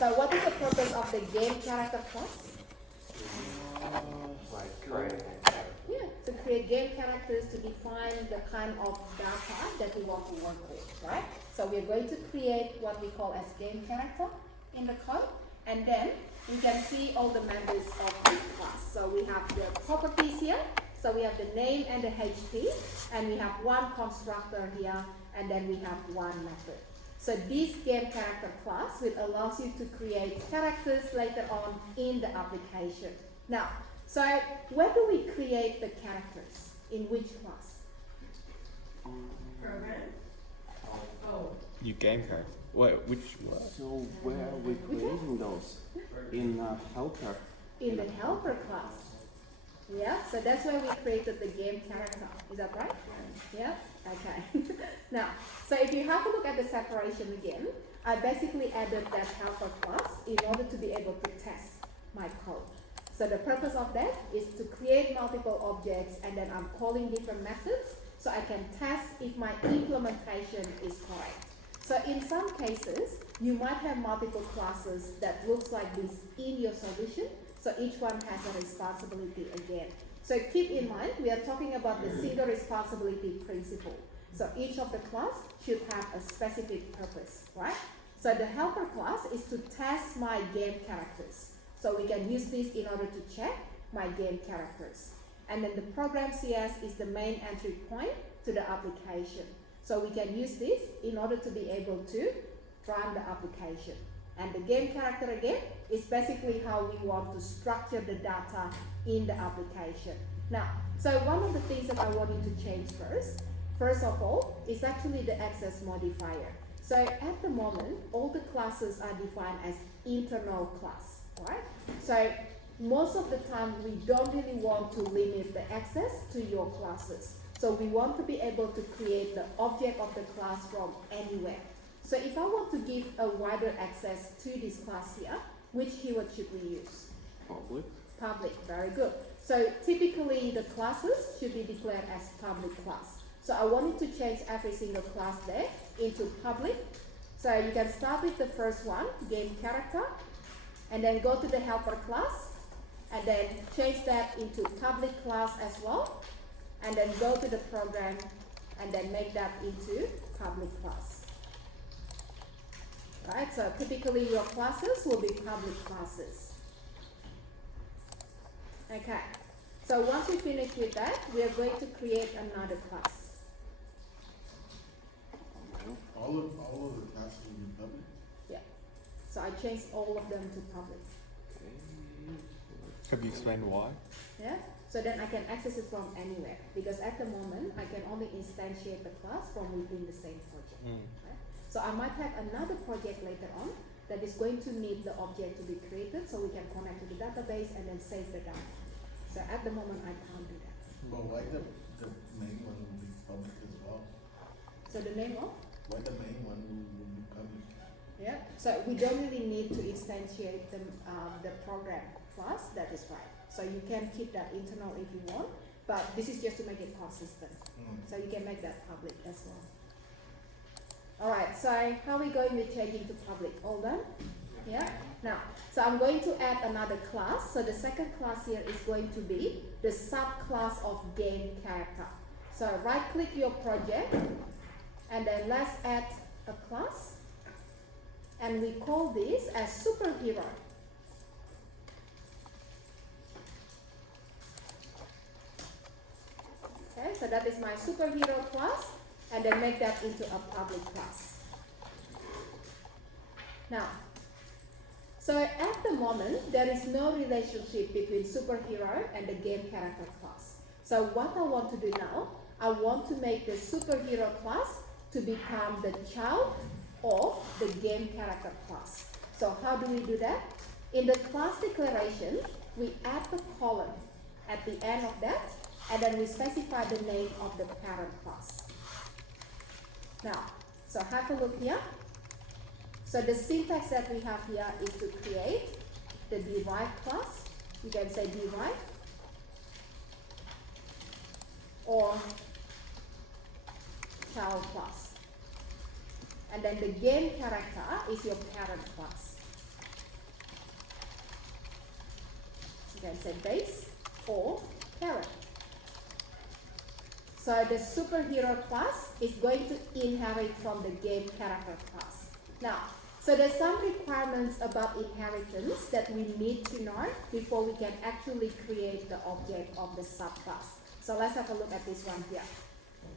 So what is the purpose of the game character class? Yeah, to create game characters to define the kind of data that we want to work with, right? So we're going to create what we call as game character in the code, and then we can see all the members of this class. So we have the properties here, so we have the name and the HP, and we have one constructor here, and then we have one method. So this game character class will allow you to create characters later on in the application. Now, so where do we create the characters? In which class? Program. Oh. You game character. Wait, which one? So where are we creating those? In helper? In the helper class. Yeah, so that's where we created the game character. Is that right? Yeah? Okay. Now, so if you have a look at the separation again, I basically added that helper class in order to be able to test my code. So the purpose of that is to create multiple objects, and then I'm calling different methods so I can test if my implementation is correct. So in some cases, you might have multiple classes that looks like this in your solution. So each one has a responsibility again. So keep in mind, we are talking about the single responsibility principle. So each of the class should have a specific purpose, right? So the helper class is to test my game characters. So we can use this in order to check my game characters. And then the program CS is the main entry point to the application. So we can use this in order to be able to run the application. And the game character again is basically how we want to structure the data in the application. Now, so one of the things that I want you to change first of all, is actually the access modifier. So at the moment, all the classes are defined as internal class, right? So most of the time, we don't really want to limit the access to your classes. So we want to be able to create the object of the class from anywhere. So if I want to give a wider access to this class here, which keyword should we use? Public. Public, very good. So typically the classes should be declared as public class. So I wanted to change every single class there into public. So you can start with the first one, game character, and then go to the helper class, and then change that into public class as well, and then go to the program, and then make that into public class. Right, so typically your classes will be public classes. Okay, so once we finish with that, we are going to create another class. All of the classes will be public? Yeah, so I changed all of them to public. Have you explained why? Yeah, so then I can access it from anywhere, because at the moment I can only instantiate the class from within the same project. Right? So I might have another project later on that is going to need the object to be created, so we can connect to the database and then save the data. So at the moment I can't do that. But why the main one will be public as well? So the name of? Why the main one will be public? Yeah, so we don't really need to instantiate the program class, that is right. So you can keep that internal if you want, but this is just to make it consistent. So you can make that public as well. Alright, so how are we going with changing to public? All done? Yeah? Now, so I'm going to add another class. So the second class here is going to be the subclass of game character. So right click your project, and then let's add a class, and we call this as superhero. Okay, so that is my superhero class, and then make that into a public class. Now, so at the moment, there is no relationship between superhero and the game character class. So what I want to do now, I want to make the superhero class to become the child of the game character class. So how do we do that? In the class declaration, we add the colon at the end of that, and then we specify the name of the parent class. Now, so have a look here. So the syntax that we have here is to create the derived class. You can say derived or child class. And then the game character is your parent class. You can say base or parent. So the superhero class is going to inherit from the game character class. Now, so there's some requirements about inheritance that we need to know before we can actually create the object of the subclass. So let's have a look at this one here.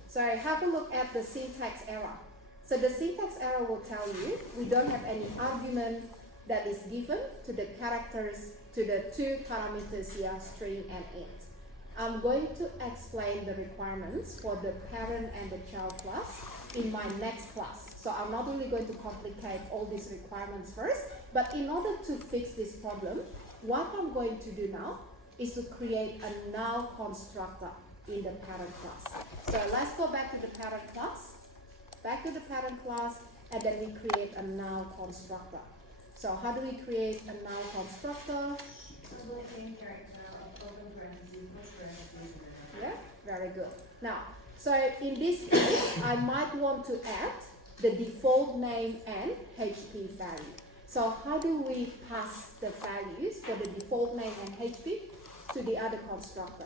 So have a look at the syntax error. So the syntax error will tell you we don't have any argument that is given to the characters, to the two parameters here, string and int. I'm going to explain the requirements for the parent and the child class in my next class. So I'm not really going to complicate all these requirements first, but in order to fix this problem, what I'm going to do now is to create a null constructor in the parent class. So let's go back to the parent class, and then we create a null constructor. So how do we create a null constructor? Yeah, very good. Now, so in this case, I might want to add the default name and HP value. So how do we pass the values for the default name and HP to the other constructor?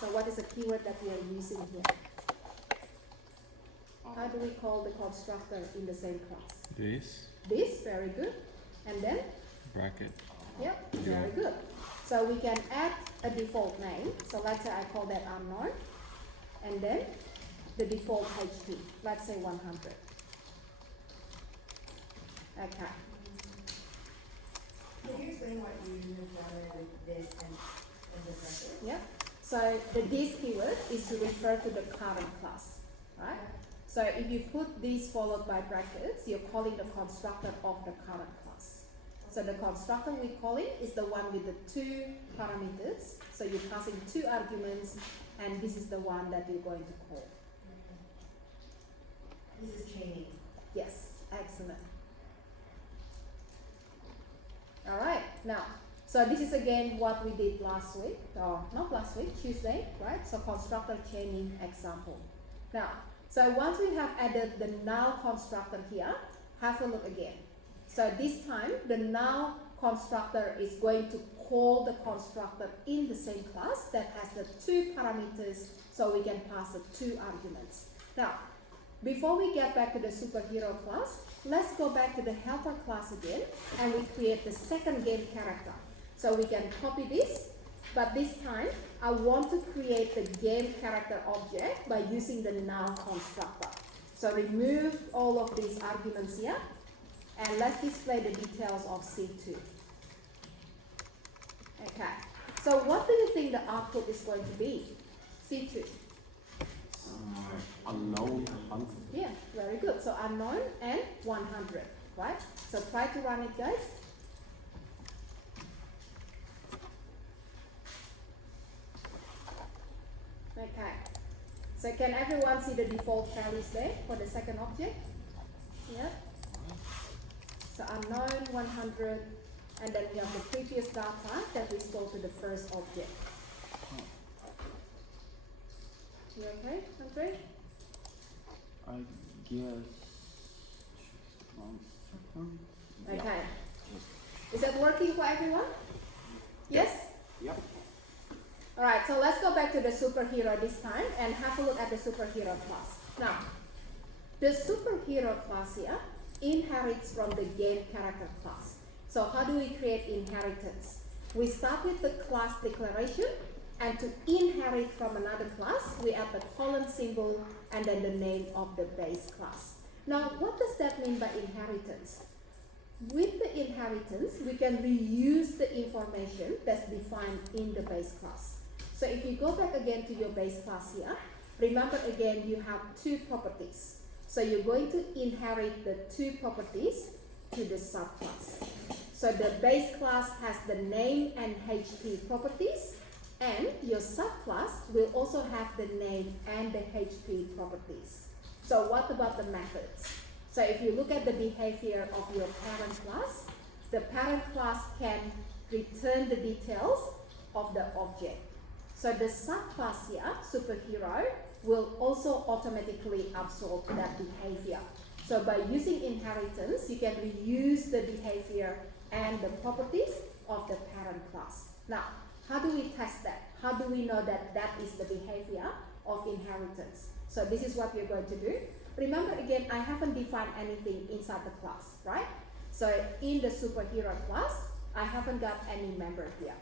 So what is the keyword that we are using here? How do we call the constructor in the same class? This, very good. And then? Bracket. Yep, very good. So we can add a default name. So let's say I call that unknown. And then the default HP. Let's say 100. Okay. Can you explain what you wanted with this and this right Yep. So the this keyword is to refer to the current class, right? So if you put this followed by brackets, you're calling the constructor of the current class. So the constructor we're calling is the one with the two parameters. So you're passing two arguments, and this is the one that you're going to call. This is chaining. Yes, excellent. All right, now, so this is again what we did last week, or not last week, Tuesday, right? So constructor chaining example. Now, so once we have added the null constructor here, have a look again. So this time, the null constructor is going to call the constructor in the same class that has the two parameters, so we can pass the two arguments. Now, before we get back to the superhero class, let's go back to the helper class again, and we create the second game character. So we can copy this, but this time, I want to create the game character object by using the null constructor. So remove all of these arguments here, and let's display the details of C2. Okay, so what do you think the output is going to be? C2. Unknown 100. Yeah, very good. So unknown and 100, right? So try to run it, guys. Okay. So can everyone see the default values there for the second object? Yeah. So unknown 100, and then we have the previous data that we stored to the first object. You okay, Andre? I guess. Just 1 second. Okay. Just, Is that working for everyone? Yes? yep. Alright, so let's go back to the superhero this time and have a look at the superhero class. Now, the superhero class here inherits from the game character class. So how do we create inheritance? We start with the class declaration, and to inherit from another class, we add the colon symbol and then the name of the base class. Now, what does that mean by inheritance? With the inheritance, we can reuse the information that's defined in the base class. So if you go back again to your base class here, remember again you have two properties. So you're going to inherit the two properties to the subclass. So the base class has the name and HP properties, and your subclass will also have the name and the HP properties. So what about the methods? So if you look at the behavior of your parent class, the parent class can return the details of the object. So the subclass here, superhero, will also automatically absorb that behavior. So by using inheritance, you can reuse the behavior and the properties of the parent class. Now, how do we test that? How do we know that that is the behavior of inheritance? So this is what we're going to do. Remember again, I haven't defined anything inside the class, right? So in the superhero class, I haven't got any member here.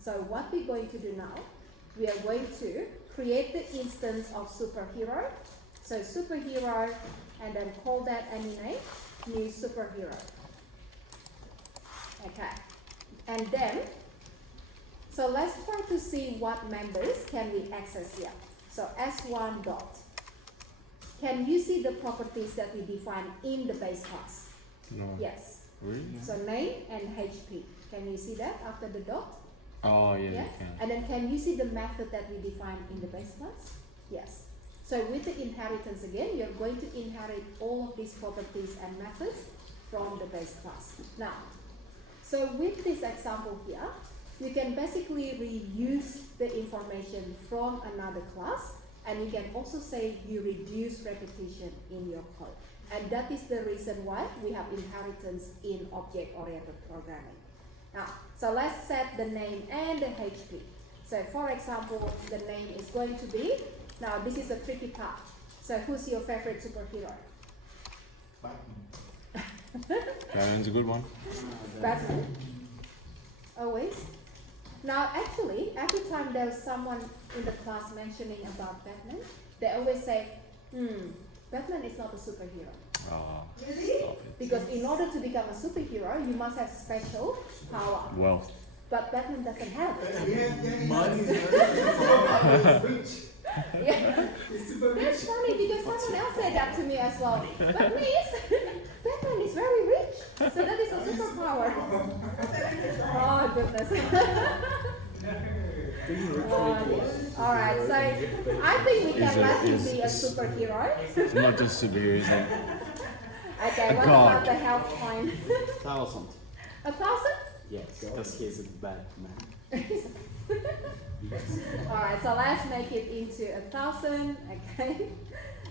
So what we're going to do now, we are going to create the instance of superhero. So superhero, and then call that any name, new superhero. Okay, and then, so let's try to see what members can we access here. So S1 dot. Can you see the properties that we define in the base class? No. Yes. Really? So name and HP. Can you see that after the dot? Oh, yeah, Yeah. you can. And then can you see the method that we define in the base class? Yes. So with the inheritance again, you're going to inherit all of these properties and methods from the base class. Now, so with this example here, you can basically reuse the information from another class, and you can also say you reduce repetition in your code. And that is the reason why we have inheritance in object-oriented programming. Now, so let's set the name and the HP. So for example, the name is going to be, now this is a tricky part. So who's your favorite superhero? Batman. Batman's a good one. Batman? Always? Now actually, every time there's someone in the class mentioning about Batman, they always say, Batman is not a superhero. Oh, Really? stop it. Because in order to become a superhero, you must have special power. Wealth. But Batman doesn't have it. Money is rich. Yeah. He's super That's rich. funny because someone else said that to me as well. But miss, Batman is very rich. So that is a superpower. Oh goodness. Alright, so I think we can let him be a superhero. It's not just superhero, is it? Okay, what God. about the health point? 1,000. 1,000? Yes, because he's a bad man. Alright, so let's make it into 1,000, okay?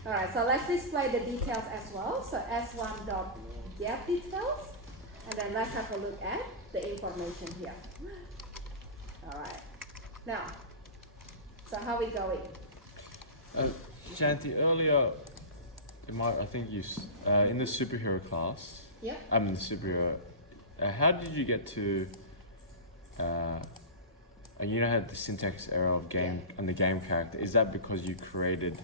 Alright, so let's display the details as well. So S1 dot get details, and then let's have a look at the information here. Alright, now, so how we going? Shanti, earlier, I think you, in the superhero class, Yep. I'm in the superhero, how did you get to, you know, had the syntax error of game and the game character. Is that because you created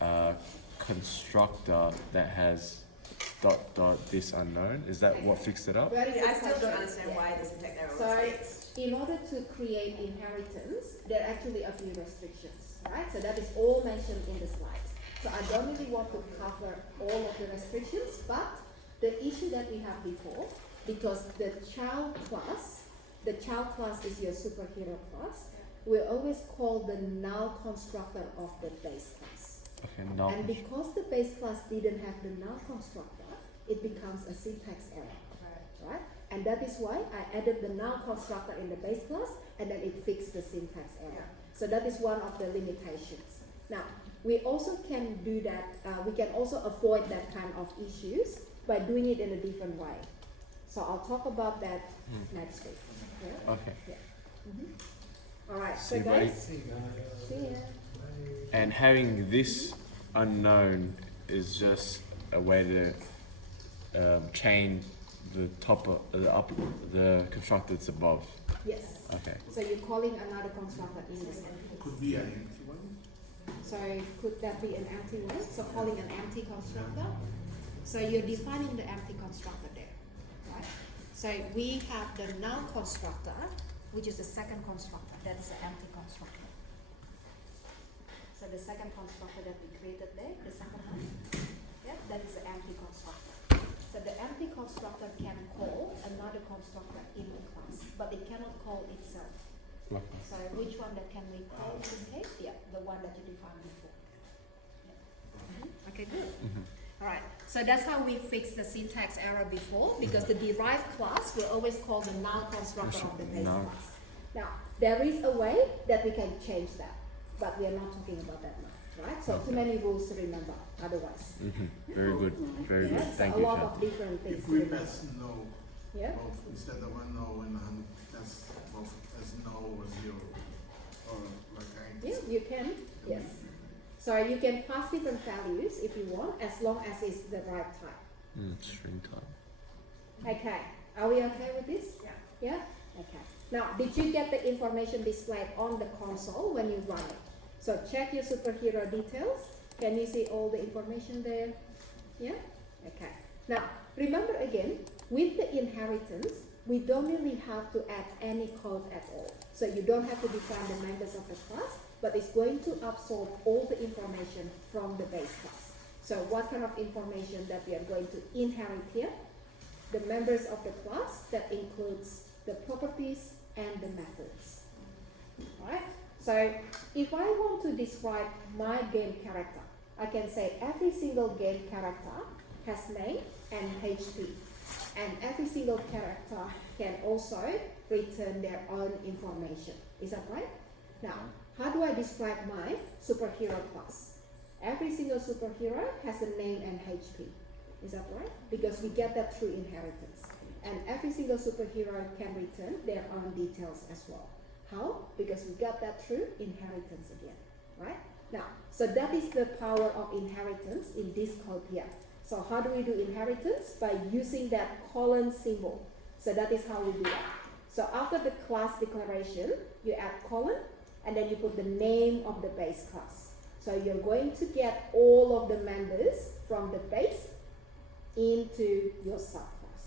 a constructor that has ... this unknown? Is that what fixed it up? Very good I still don't question. understand Yeah. why the syntax error was So, fixed. in order to create inheritance, there are actually a few restrictions, right? So that is all mentioned in the slides. So I don't really want to cover all of the restrictions, but the issue that we have before, because the child class is your superhero class, we always call the null constructor of the base class. Okay, no. And because the base class didn't have the null constructor, it becomes a syntax error, right? And that is why I added the null constructor in the base class, and then it fixed the syntax error. So that is one of the limitations. Now, we also can do that, we can also avoid that kind of issues by doing it in a different way. So I'll talk about that next week. Yeah? Okay. All right, See so you, guys, buddy. see ya. And having this unknown is just a way to chain the top of the constructor that's above. Yes. Okay. So you're calling another constructor in the same. Could be an empty one. So could that be an empty one? So calling an empty constructor. So you're defining the empty constructor there, right? So we have the null constructor, which is the second constructor. That is the empty constructor. So the second constructor that we created there, the second one, yeah, that is the empty constructor. So the empty constructor can call another constructor in the class, but it cannot call itself. Okay. So which one that can we call in this case? Yeah, the one that you defined before. Yeah. Okay, good. Alright, so that's how we fixed the syntax error before, because the derived class will always call the null constructor of the base Null. class. Now, there is a way that we can change that, but we are not talking about that now, right? So too many rules to remember otherwise. Very good. Very good. Yeah, so Thank a you, lot Shanti. of different things If to we remember. press no, Yeah? Both instead of a no and as both as no or zero, or like I. Yeah, you can. Yes. So you can pass different values if you want, as long as it's the right type. String type. Okay. Are we okay with this? Yeah. Yeah? Okay. Now, did you get the information displayed on the console when you run it? So check your superhero details. Can you see all the information there? Yeah? Okay. Now, remember again, with the inheritance, we don't really have to add any code at all. So you don't have to define the members of the class, but it's going to absorb all the information from the base class. So what kind of information that we are going to inherit here? The members of the class, that includes the properties and the methods. Alright? So if I want to describe my game character, I can say every single game character has name and HP. And every single character can also return their own information. Is that right? Now, how do I describe my superhero class? Every single superhero has a name and HP. Is that right? Because we get that through inheritance. And every single superhero can return their own details as well. How? Because we got that through inheritance again, right? Now, so that is the power of inheritance in this code here. So how do we do inheritance? By using that colon symbol. So that is how we do that. So after the class declaration, you add colon, and then you put the name of the base class. So you're going to get all of the members from the base into your subclass.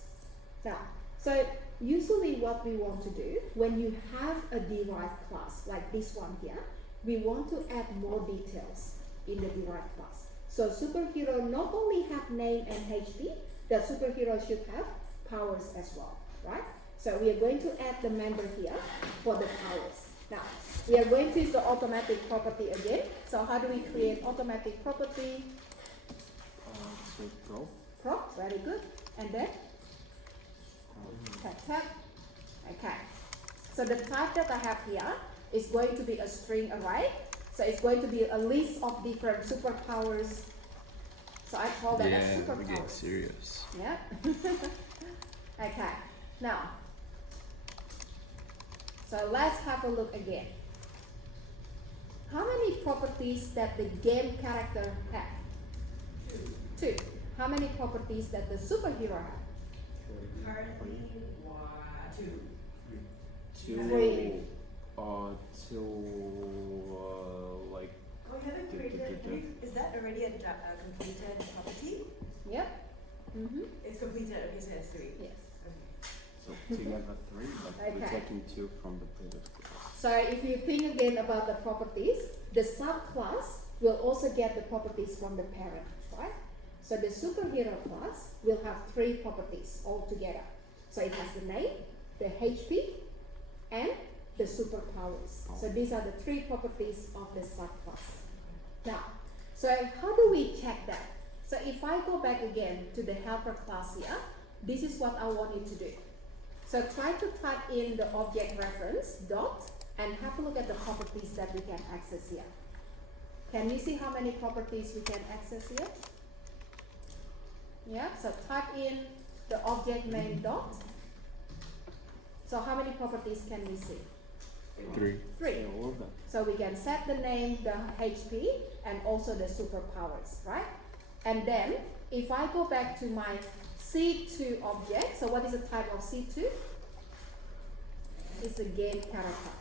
Now, so usually what we want to do when you have a derived class like this one here, we want to add more details in the derived class. So superhero not only have name and HP, the superhero should have powers as well, right? So we are going to add the member here for the powers. Now, we are going to use the automatic property again. So how do we create automatic property? So Pro. Pro, very good. And then type. Okay. So the type that I have here is going to be a string array. So it's going to be a list of different superpowers. So I call that as We're getting superpowers. serious. Yeah. Okay. Now, so let's have a look again. How many properties that the game character have? Two. How many properties that the superhero have? Currently, two. Two. Three. Like. Oh, you haven't created, is that already a completed property? Yep. Mm-hmm. It's completed, okay, so it's three. Yes. So together three, like we're Okay. taking two from the previous class. So if you think again about the properties, the subclass will also get the properties from the parent, right? So the superhero class will have three properties altogether. So it has the name, the HP, and the superpowers. So these are the three properties of the subclass. Now, so how do we check that? So if I go back again to the helper class here, this is what I want you to do. So try to type in the object reference dot and have a look at the properties that we can access here. Can you see how many properties we can access here? Yeah, so type in the object name dot. So how many properties can we see? 3. Three. Yeah, all of them. So we can set the name, the HP, and also the superpowers, right? And then, if I go back to my C2 object, so what is the type of C2? It's a game character.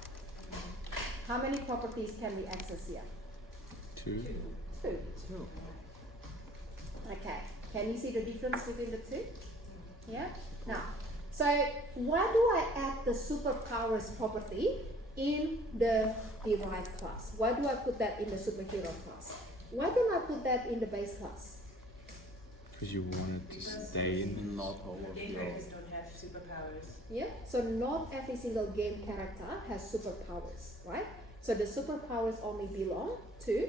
How many properties can we access here? 2. Two. Two. Okay. Can you see the difference between the two? Yeah? Now, so why do I add the superpowers property in the derived class? Why do I put that in the superhero class? Why don't I put that in the base class? Because you want it to stay in. Not all of Game your. characters don't have superpowers. Yeah, so not every single game character has superpowers, right? So the superpowers only belong to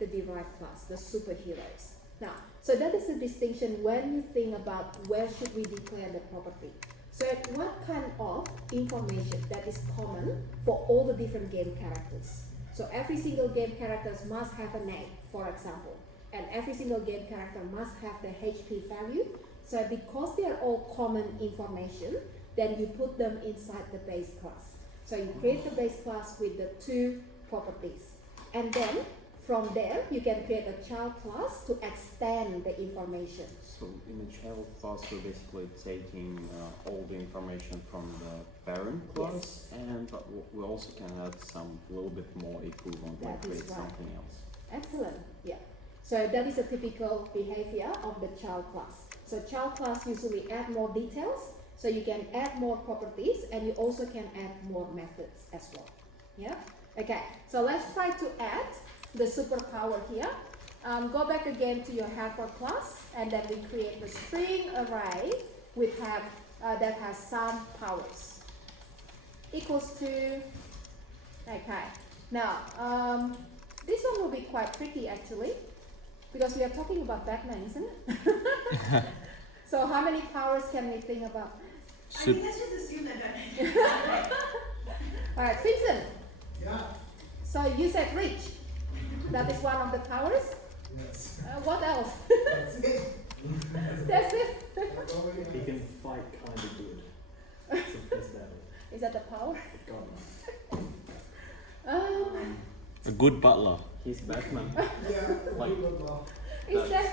the derived class, the superheroes. Now, so that is the distinction when you think about where should we declare the property. So what kind of information that is common for all the different game characters? So every single game character must have a name, for example, and every single game character must have the HP value So because they are all common information, then you put them inside the base class. So you create the base class with the two properties. And then from there, you can create a child class to extend the information. So in the child class, we're basically taking all the information from the parent class, and we also can add some little bit more if we want to That is create right. something else. Excellent, yeah. So that is a typical behavior of the child class. So child class usually add more details, so you can add more properties, and you also can add more methods as well. Yeah. Okay. So let's try to add the superpower here. Go back again to your helper class, and then we create the string array with that has some powers equals to. Okay. Now this one will be quite tricky actually, because we are talking about Batman, isn't it? So how many powers can we think about? I think let's just assume that. All right, Simpson. Yeah. So you said reach. That is one of the powers. Yes. What else? That's it. That's it. That's all we He have. can fight kind of good. It's a first battle. Is that the power? God A good butler. He's Batman. Yeah. Like- Is that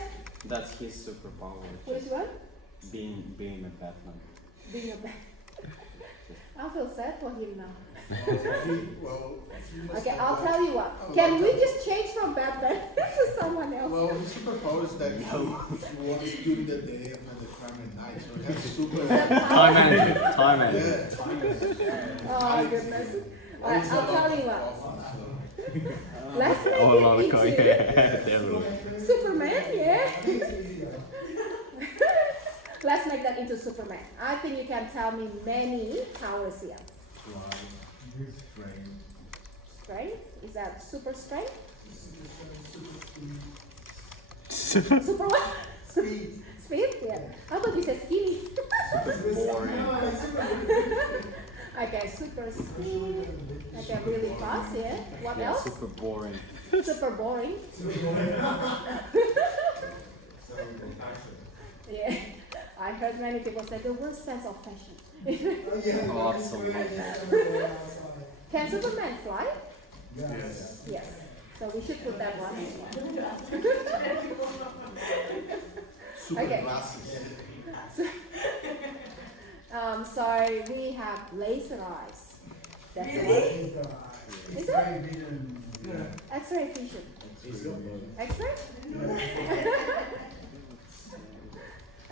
That's his superpower. which one? Being a Batman. Being a bat. I feel sad for him now. Well, you must Okay, have I'll that. tell you what. Oh, Can we okay. just change from Batman to someone else? Well, we suppose that you want to do the day and the crime at night, so you have super. Time management. Time management. Yeah. Oh my goodness. Alright, Also I'll tell lot you of what. often, Let's make Oh, a lot of it coin. into Definitely. Superman, yeah. Let's make that into Superman. I think you can tell me many powers here. so, strength, Strength? Is that super strength? super Super what? speed. Speed? Yeah. How about you say skinny? Boring. Okay, super speed. Okay, really fast, yeah. What Yeah, else? super boring. Super boring. Yeah. I heard many people say the worst sense of fashion. Oh, absolutely. Can Superman fly? Yes. Yes. So we should put that one as well. Super Okay. glasses. So we have laser eyes. That's the one. Is it? Yeah. X-ray vision. X-ray?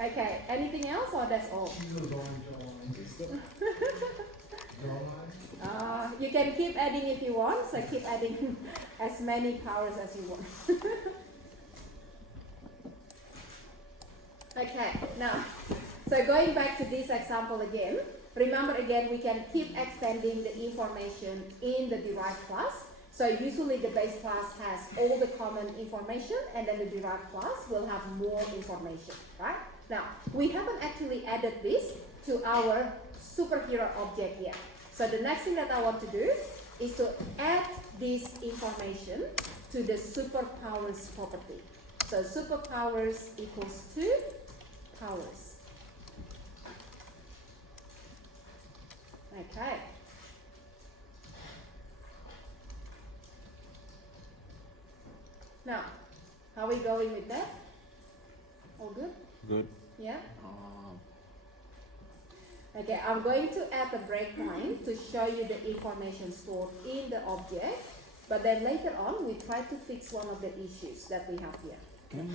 Okay. Anything else or that's all? You can keep adding if you want. So keep adding as many powers as you want. Okay. Now, so going back to this example again. Remember again, we can keep extending the information in the derived class. So usually the base class has all the common information, and then the derived class will have more information, right? Now, we haven't actually added this to our superhero object yet. So the next thing that I want to do is to add this information to the superpowers property. So superpowers equals to powers. Okay. Now, how are we going with that? All good? Good. Yeah? Um, Okay, I'm going to add a breakpoint to show you the information stored in the object, but then later on we try to fix one of the issues that we have here. can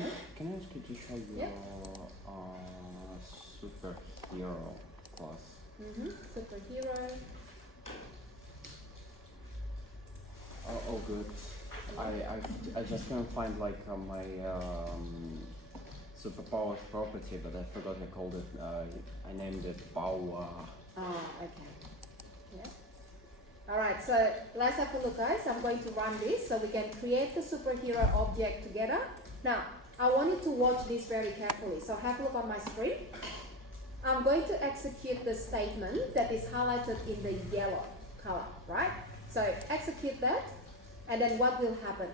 I ask you to show your Yeah. superhero class? Superhero. Oh, good. I just can't find like my superpower property, but I forgot I called it. I named it Power. Oh, okay. Yeah. Alright, so let's have a look, guys. I'm going to run this so we can create the superhero object together. Now, I want you to watch this very carefully. So have a look on my screen. I'm going to execute the statement that is highlighted in the yellow color, right? So execute that, and then what will happen?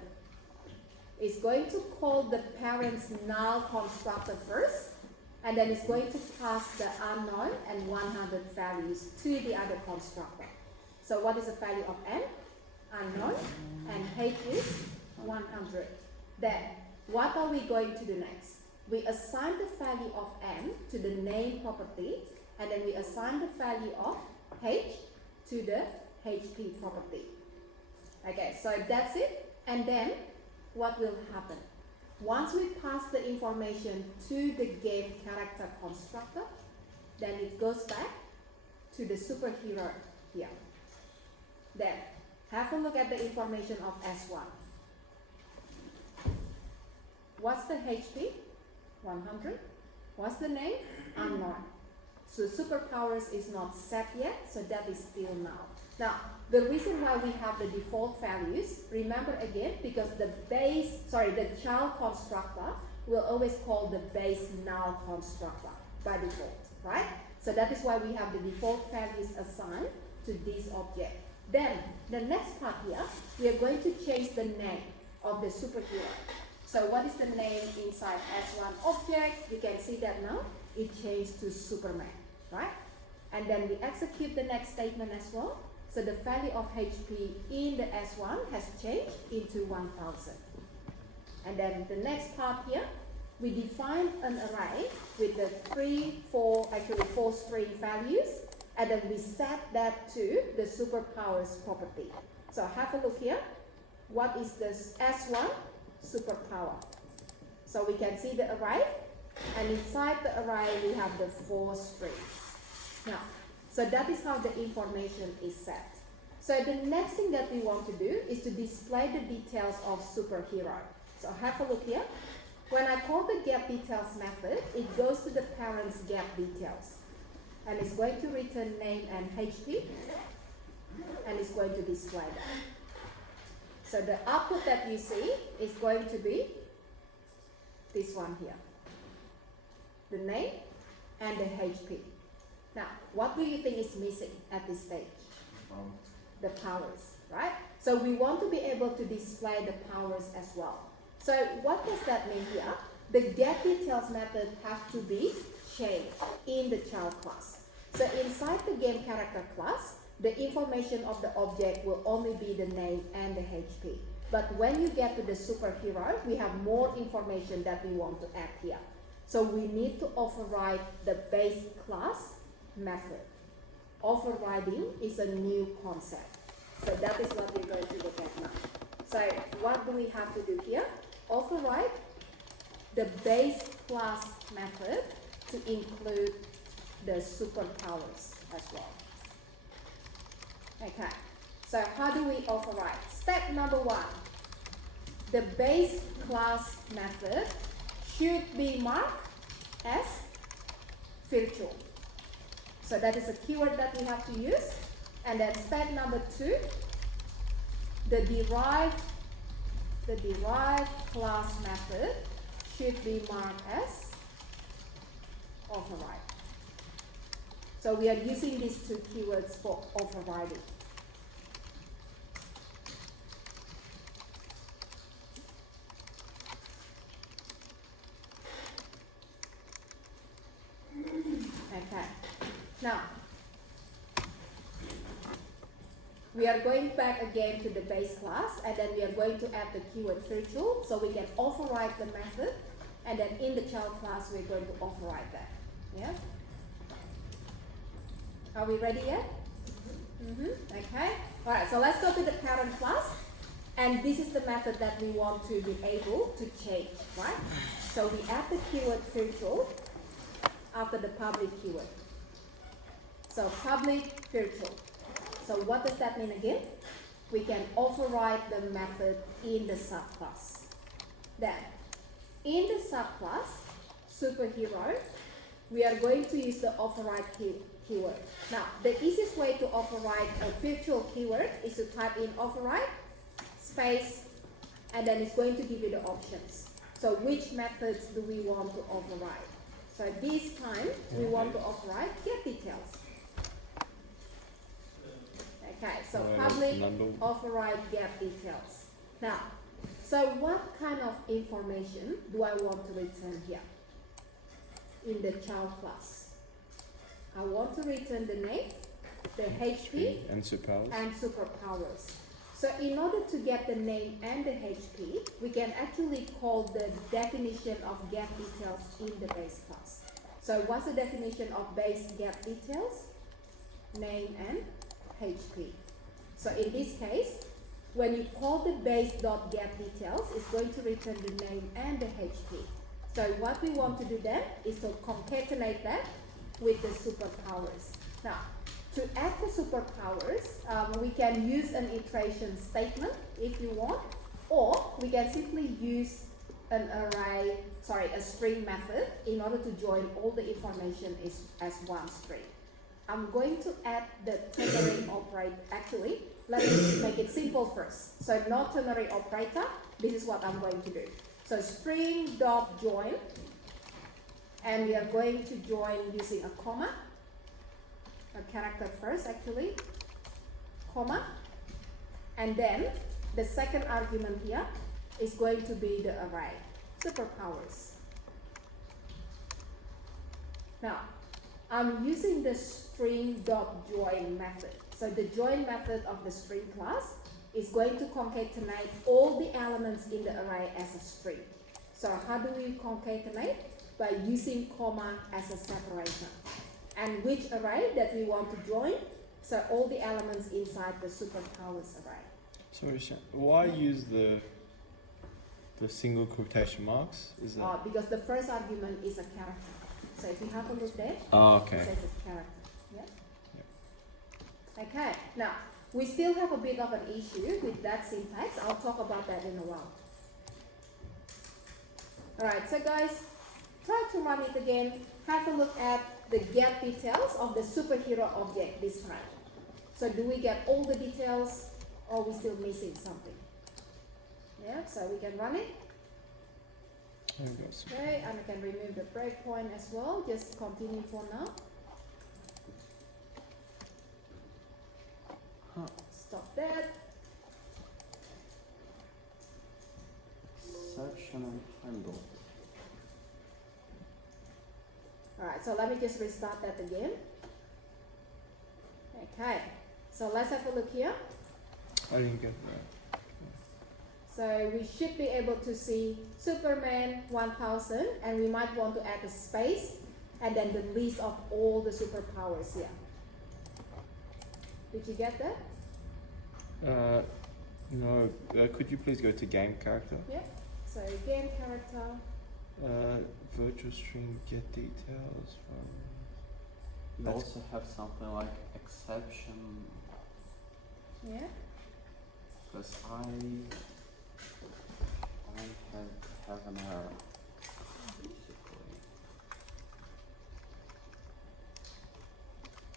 It's going to call the parent's null constructor first, and then it's going to pass the unknown and 100 values to the other constructor. So what is the value of n? Unknown, and h is 100. Then, what are we going to do next? We assign the value of n to the name property, and then we assign the value of h to the HP property. Okay, so that's it. And then, what will happen? Once we pass the information to the game character constructor, then it goes back to the superhero here. Then, have a look at the information of S1. What's the HP? 100. What's the name? Unknown. So superpowers is not set yet, so that is still null. Now, the reason why we have the default values, remember again, because the child constructor will always call the base null constructor by default, right? So that is why we have the default values assigned to this object. Then, the next part here, we are going to change the name of the superhero. So what is the name inside S1 object? You can see that now. It changed to Superman, right? And then we execute the next statement as well. So the value of HP in the S1 has changed into 1000. And then the next part here, we define an array with the four string values, and then we set that to the superpowers property. So have a look here. What is this S1? Superpower. So we can see the array, and inside the array we have the 4 strings. Now, so that is how the information is set. So the next thing that we want to do is to display the details of superhero. So have a look here. When I call the get details method, it goes to the parent's get details, and it's going to return name and HP, and it's going to display that. So the output that you see is going to be this one here, the name and the HP. Now, what do you think is missing at this stage? The powers, right? So we want to be able to display the powers as well. So what does that mean here? The get details method has to be changed in the child class. So inside the game character class, the information of the object will only be the name and the HP. But when you get to the superhero, we have more information that we want to add here. So we need to override the base class method. Overriding is a new concept. So that is what we're going to look at now. So what do we have to do here? Override the base class method to include the superpowers as well. Okay, so how do we override? Step number 1, the base class method should be marked as virtual. So that is a keyword that we have to use. And then step number 2, the derived class method should be marked as override. So we are using these 2 keywords for overriding. Okay. Now, we are going back again to the base class, and then we are going to add the keyword virtual, so we can override the method, and then in the child class we're going to override that. Yeah? Are we ready yet? Okay. Alright, so let's go to the parent class, and this is the method that we want to be able to change, right? So we add the keyword virtual after the public keyword. So public virtual. So what does that mean again? We can override the method in the subclass. Then, in the subclass, superhero, we are going to use the override keyword. Now, the easiest way to override a virtual keyword is to type in override, space, and then it's going to give you the options. So which methods do we want to override? So this time, we want to override get details. Okay, so public override get details. Now, so what kind of information do I want to return here? in the child class. I want to return the name, the HP, And superpowers? and superpowers. So in order to get the name and the HP, we can actually call the definition of get details in the base class. So what's the definition of base get details? Name and HP. So in this case, when you call the base.get details, it's going to return the name and the HP. So what we want to do then is to concatenate that with the superpowers. Now, to add the superpowers, we can use an iteration statement if you want, or we can simply use an a string method in order to join all the information as one string. I'm going to add the ternary operator. Actually, let me make it simple first. So no ternary operator, this is what I'm going to do. So string dot join, and we are going to join using a comma, a character first actually, comma, and then the second argument here is going to be the array, superpowers. Now, I'm using the string.join method. So the join method of the string class is going to concatenate all the elements in the array as a string. So how do we concatenate? By using comma as a separator. And which array that we want to join? So all the elements inside the superpowers array. Sorry, why use the single quotation marks? Is that? Because the first argument is a character. So if you have a look there, Oh, it okay. says it's character. Yeah? Okay, now we still have a bit of an issue with that syntax. I'll talk about that in a while. Alright, so guys, try to run it again. Have a look at the get details of the superhero object this time. So do we get all the details, or are we still missing something? Yeah, so we can run it. Okay, and I can remove the breakpoint as well. Just continue for now. Stop that. Exception and handle. Alright, so let me just restart that again. Okay, so let's have a look here. I didn't get that. So we should be able to see Superman 1000, and we might want to add a space and then the list of all the superpowers here. Did you get that? No. Could you please go to game character? Yeah. So game character. Virtual string get details from. You That's- also have something like exception, Yeah. because I have an error, basically.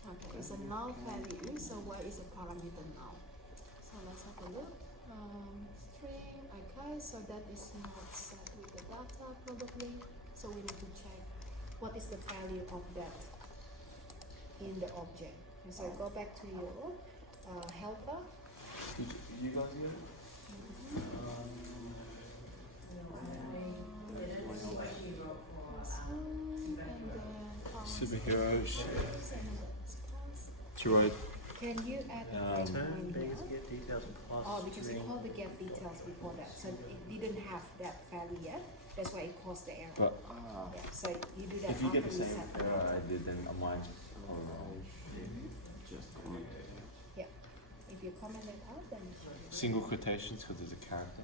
Okay, it's a null value, so where is the parameter null? So let's have a look. String, okay, so that is not set with the data probably. So we need to check what is the value of that in the object. And so go back to your helper. Did you guys get it? Superhero shit. Droid. Can you add a breakpoint here? Get details and plus Oh, because you string. called the get details before that, so it didn't have that value yet. That's why it caused the error. But Yeah, so you do that if you after get the you same set the error data. I did, then I might. Just comment it. If you comment it out, then it should be. Single quotations because there's a character.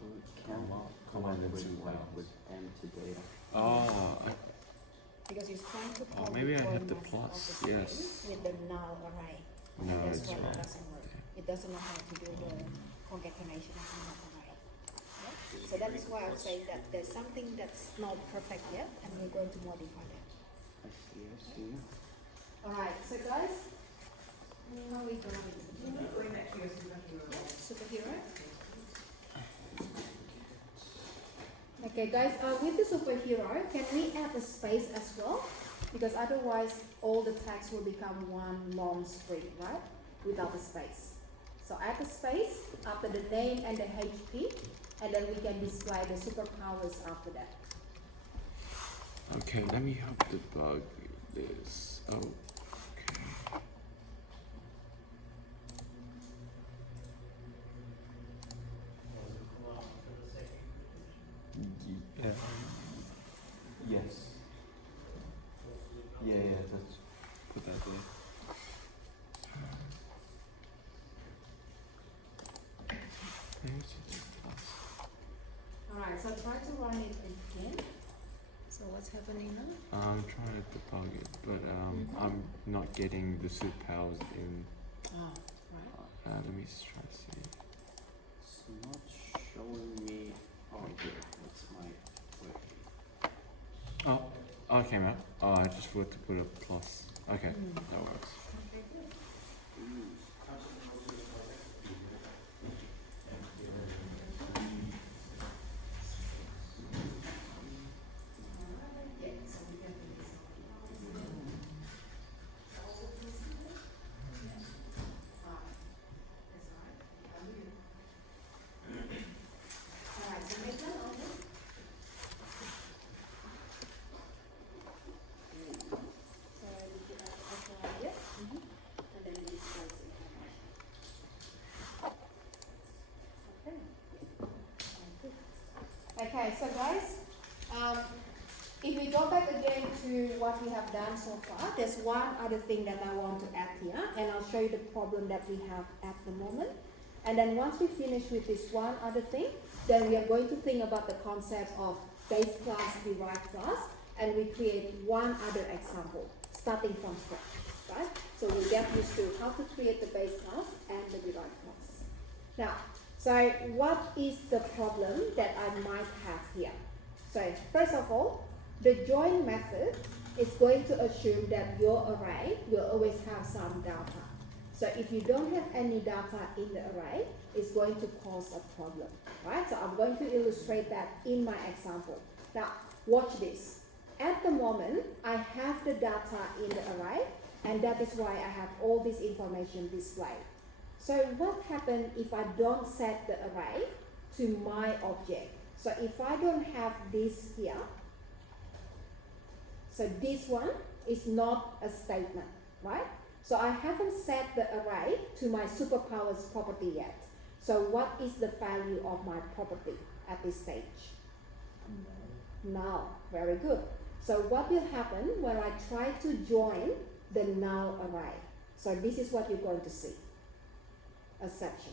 So it can come Command up and with two like vowels. with empty data. Oh, Because it's trying to call maybe the I join have the method of plus, the string yes. with the null array. no, And that's it's why it wrong. doesn't work. It doesn't know how to do the concatenation of the null array. Yeah? So that is why I'm saying that there's something that's not perfect yet, and we're going to modify that. I see. Alright, so guys, how are we going? Going back to your superhero. Superhero? Okay guys, with the superhero, can we add a space as well? Because otherwise all the text will become one long string, right? Without a space. So add a space after the name and the HP, and then we can display the superpowers after that. Okay, let me help debug this. Oh, okay. Yeah. Yes. Yeah, let's put that there. Alright, so try to run it again. So what's happening now? I'm trying to debug it, but I'm not getting the superpowers in. Oh, right. Let me just try to see. It's not showing me. Oh, here. That's my way. Oh, it came out. Oh, I just forgot to put a plus. Okay, that works. Alright, so make that open. So you can apply it, and then this goes information. Okay. Okay, so guys, if we go back again to what we have done so far, there's one other thing that I want to add here, and I'll show you the problem that we have at the moment. And then once we finish with this one other thing, then we are going to think about the concept of base class, derived class, and we create one other example, starting from scratch, right? So we get used to how to create the base class and the derived class. Now, so what is the problem that I might have here? So first of all, the join method is going to assume that your array will always have some data. So if you don't have any data in the array, it's going to cause a problem, right? So I'm going to illustrate that in my example. Now, watch this. At the moment, I have the data in the array, and that is why I have all this information displayed. So what happens if I don't set the array to my object? So if I don't have this here, so this one is not a statement, right? So I haven't set the array to my superpowers property yet. So what is the value of my property at this stage? Null. Very good. So what will happen when I try to join the null array? So this is what you're going to see. Exception.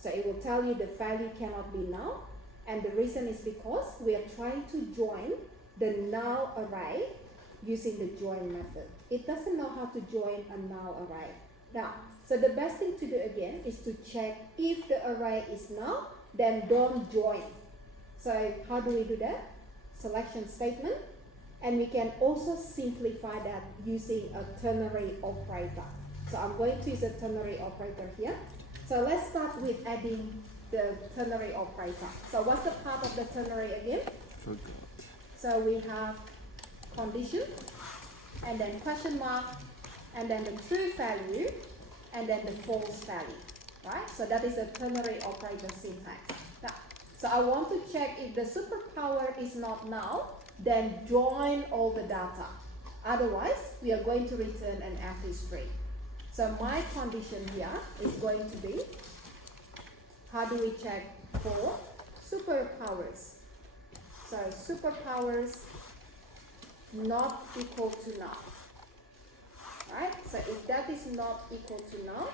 So it will tell you the value cannot be null, and the reason is because we are trying to join the null array using the join method. It doesn't know how to join a null array. Now, so the best thing to do again is to check if the array is null, then don't join. So how do we do that? Selection statement, and we can also simplify that using a ternary operator. So I'm going to use a ternary operator here. So let's start with adding the ternary operator. So what's the part of the ternary again? Forgot. So we have condition, and then question mark, and then the true value, and then the false value, right? So that is a ternary operator syntax. Now, so I want to check if the superpower is not null, then join all the data. Otherwise, we are going to return an empty string. So my condition here is going to be, how do we check for superpowers? So superpowers not equal to null, right? So if that is not equal to null,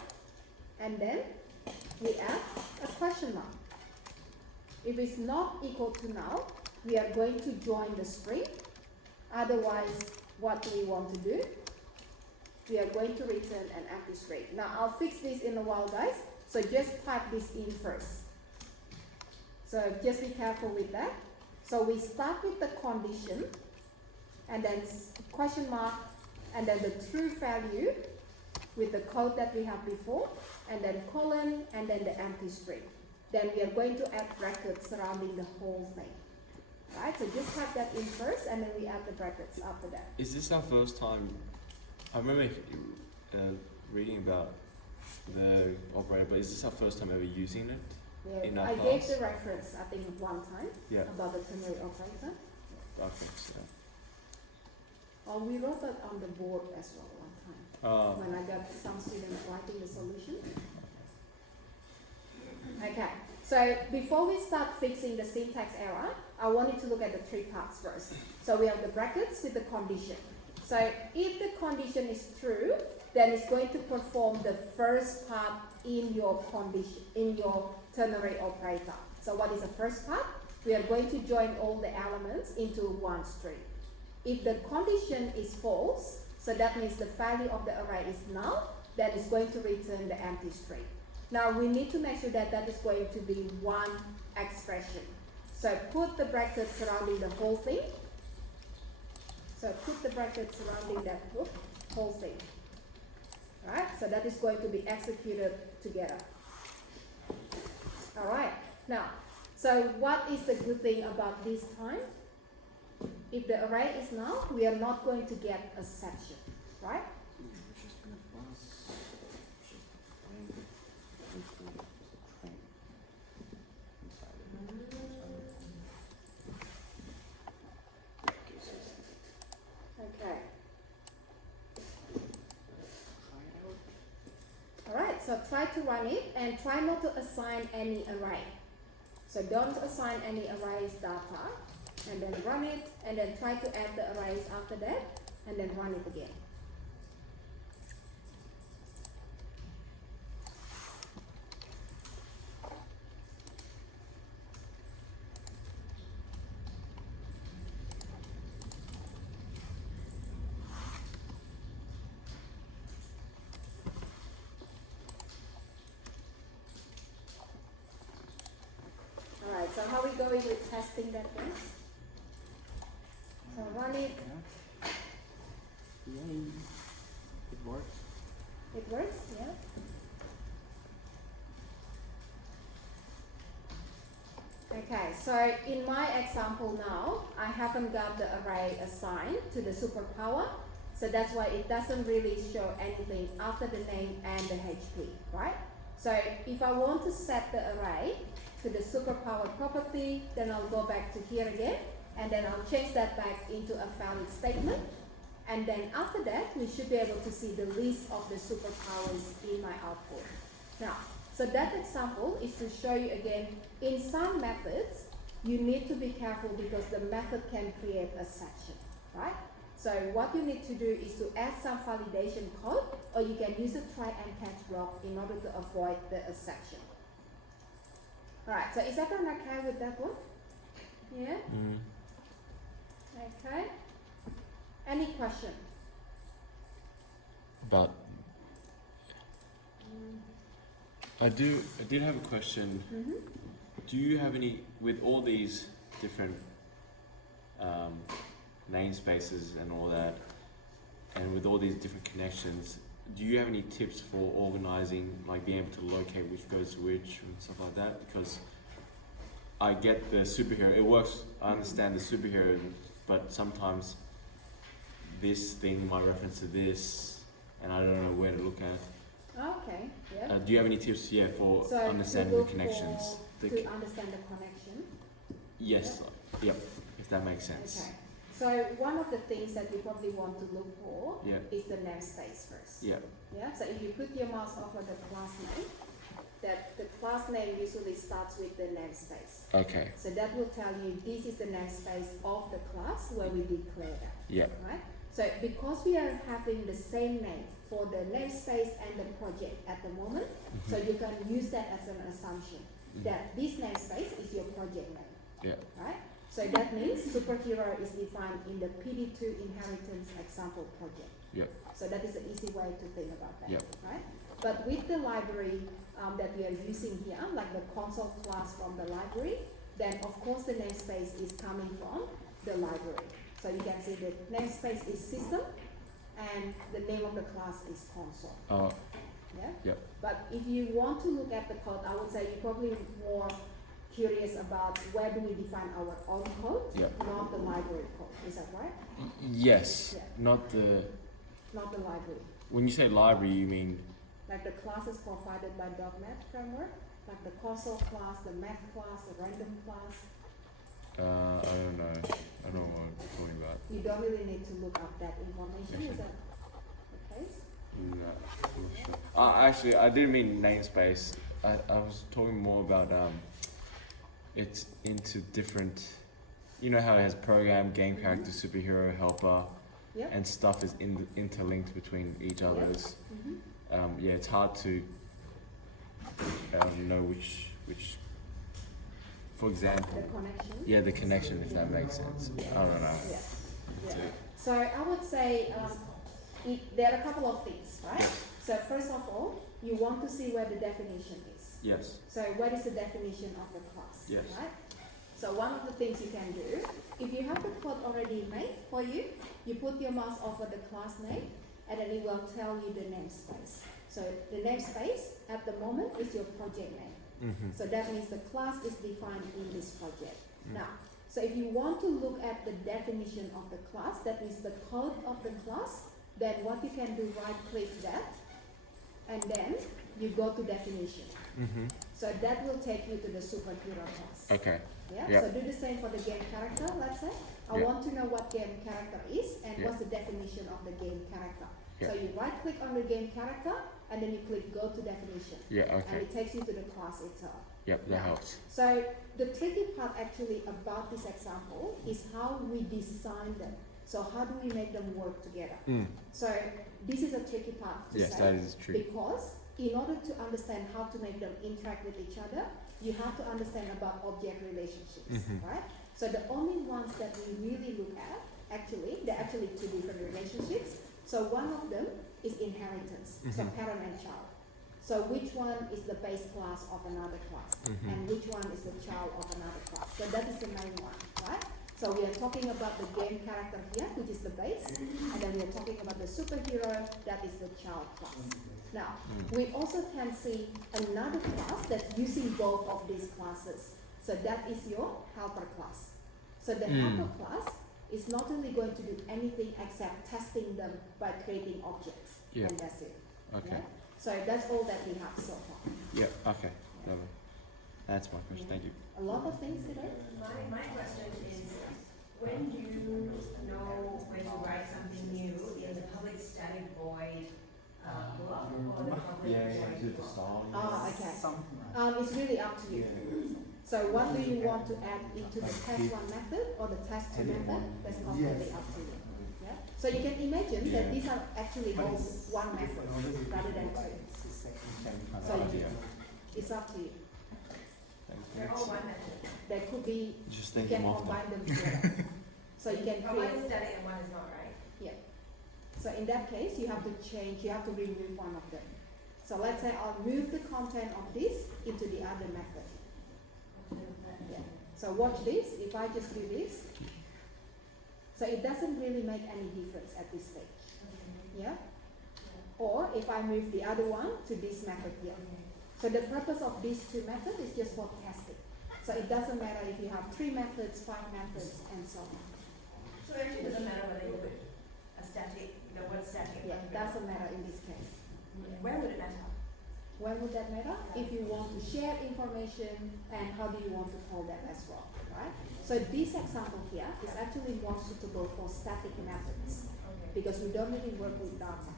and then we add a question mark. If it's not equal to null, we are going to join the string. Otherwise, what do we want to do? We are going to return an empty string. Now I'll fix this in a while, guys. So just type this in first. So just be careful with that. So we start with the condition, and then question mark, and then the true value with the code that we have before, and then colon, and then the empty string. Then we are going to add brackets surrounding the whole thing. Right, so just type that in first, and then we add the brackets after that. Is this our first time? I remember reading about the operator, but is this our first time ever using it in our I class? gave the reference, I think, one time Yeah. about the ternary operator. Okay, so we wrote that on the board as well one time when I got some students writing the solution. Okay, so before we start fixing the syntax error, I want you to look at the three parts first. So we have the brackets with the condition. So if the condition is true, then it's going to perform the first part in your condition, in your ternary operator. So what is the first part? We are going to join all the elements into one string. If the condition is false, so that means the value of the array is null, then it's going to return the empty string. Now we need to make sure that that is going to be one expression. So put the brackets surrounding the whole thing. So put the brackets surrounding that whole thing. Right? So that is going to be executed together. Alright, now, so what is the good thing about this time? If the array is null, we are not going to get a section, right? Okay. Alright, so try to run it and try not to assign any array. So don't assign any arrays data, and then run it, and then try to add the arrays after that, and then run it again. Alright, so how are we going with testing that first? So run it. Yay. It works. It works, yeah. Okay, so in my example now, I haven't got the array assigned to the superpower, so that's why it doesn't really show anything after the name and the HP, right? So if I want to set the array to the superpower property, then I'll go back to here again, and then I'll change that back into a valid statement. And then after that, we should be able to see the list of the superpowers in my output. Now, so that example is to show you again, in some methods, you need to be careful because the method can create a section, right? So what you need to do is to add some validation code, or you can use a try and catch block in order to avoid the exception. Alright, so is everyone okay with that one? Yeah? Okay. Any question? But I did have a question. Do you have any, with all these different namespaces and all that, and with all these different connections, do you have any tips for organizing, like being able to locate which goes to which and stuff like that? Because I get the superhero, it works, I understand the superhero, but sometimes this thing might reference to this, and I don't know where to look at. Okay, yeah. Do you have any tips, for So understanding to the look connections? to understand the connection. Yes, yep, if that makes sense. Okay. So one of the things that you probably want to look for is the namespace first. Yeah. Yeah. So if you put your mouse over the class name, that the class name usually starts with the namespace. Okay. So that will tell you this is the namespace of the class where we declare that. Yeah. Right? So because we are having the same name for the namespace and the project at the moment, so you can use that as an assumption that this namespace is your project name. Yeah. Right? So that means superhero is defined in the PD2 inheritance example project. Yeah. So that is an easy way to think about that. Yeah. Right? But with the library that we are using here, like the console class from the library, then of course the namespace is coming from the library. So you can see the namespace is system and the name of the class is console. Yeah? Yep. But if you want to look at the code, I would say you're probably more curious about where do we define our own code, not the library code. Is that right? Yes. Yeah. Not the library. When you say library, you mean Like the classes provided by .NET framework, like the console class, the math class, the random class. I don't know. I don't know what I'm talking about. You don't really need to look up that information, is that the case? No, I'm not sure. Actually, I didn't mean namespace. I was talking more about it's into different. You know how it has program, game character, superhero, helper, Yep. and stuff is interlinked between each others. Mm-hmm. Yeah, it's hard to know which. For example, The connection. yeah, the connection, if that makes sense. I don't know. Yeah. Yeah. So- So I would say there are a couple of things, right? Yes. So first of all, you want to see where the definition is. Yes. So what is the definition of the class? Yes. Right? So one of the things you can do, if you have the code already made for you, you put your mouse over the class name and then it will tell you the namespace. So the namespace at the moment is your project name. Mm-hmm. So that means the class is defined in this project. Mm. Now, so if you want to look at the definition of the class, that means the code of the class, then what you can do, right click that, and then you go to definition. Mm-hmm. So that will take you to the superhero class. Okay. Yeah? Yeah. So do the same for the game character, let's say. I Yeah. want to know what game character is and Yeah. what's the definition of the game character. So Yeah. you right click on the game character and then you click go to definition. Yeah. And Okay. it takes you to the class itself. Yep, that Yeah. helps. So the tricky part actually about this example is how we design them. So how do we make them work together? Mm. So this is a tricky part to Yes, say that is true. because in order to understand how to make them interact with each other, you have to understand about object relationships, Mhm. right? So the only ones that we really look at, actually, they're actually two different relationships. So one of them is inheritance, so Mhm. parent and child. So which one is the base class of another class, Mhm. and which one is the child of another class? So that is the main one, right? So we are talking about the game character here, which is the base, and then we are talking about the superhero, that is the child class. Now, Mm. we also can see another class that's using both of these classes. So that is your helper class. So the Mm. helper class is not only going to do anything except testing them by creating objects, Yeah. and that's it. Okay. Yeah? So that's all that we have so far. Yep. Okay. Lovely. That's my question. Thank you. A lot of things today. My question is, when you know when to write something new in the public static void block or the public void block? Ah, okay. Something like It's really up to you. Yeah. So what do you want to add into the test one method or the test two method? That's completely up to you. Yeah. So you can imagine that these are actually all one method rather than two. So you, it's up to you. They're all one method. There could be, Just you think can them often. combine them together. So you can But one create, is static and one is not, right? so in that case, you have to change, you have to remove one of them. So let's say I'll move the content of this into the other method. Yeah. So watch this, if I just do this, so it doesn't really make any difference at this stage. Yeah? Or if I move the other one to this method here. So the purpose of these two methods is just for testing. So it doesn't matter if you have 3 methods, 5 methods, and so on. So it actually doesn't matter whether you put a static, the word static. Yeah, it doesn't matter in this case. Where would it matter? When would that matter? If you want to share information and how do you want to call them as well, right? So this example here is actually more suitable for static methods Okay. because we don't really work with data.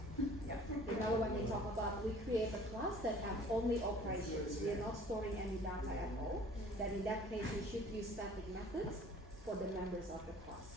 Yeah. Remember when we talk about we create a class that have only operations, we are not storing any data at all, then in that case we should use static methods for the members of the class.